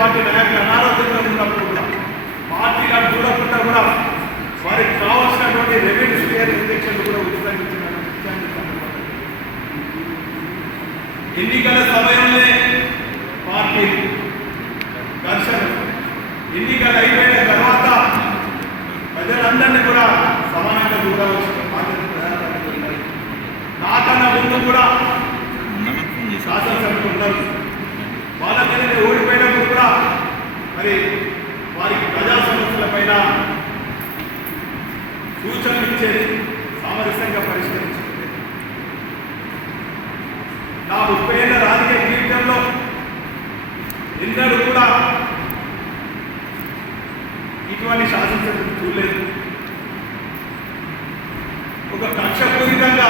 Party నాయకులు అనారోగ్యంగా ఉన్నప్పుడు కూడా పార్టీగా చూడకుండా కూడా వారికి కావాల్సినటువంటి రెవెన్యూ స్పేర్ ఇంజక్షన్లు కూడా ఉచితంగా ఇచ్చిన ఎన్నికల సమయంలో పార్టీ దర్శనం ఎన్నికలు అయిపోయిన తర్వాత ప్రజలందరినీ కూడా సమానంగా చూడవలసిన బాధ్యత ప్రజాప్రతినిధులకు ఉన్నాయి. నాకన్నా ముందు కూడా శాసనసభ్యులు ఉన్నారు వాళ్ళ మీద ఓడిపోయినప్పుడు కూడా మరి వారికి ప్రజా సమస్యల పైన సూచనలు ఇచ్చేది సామరస్యంగా పరిష్కరించుకునేది నా ముప్పై ఏళ్ళ రాజకీయ జీవితంలో ఎన్నడూ కూడా ఇటువంటి శాసించడం చూడలేదు. ఒక కక్షపూరితంగా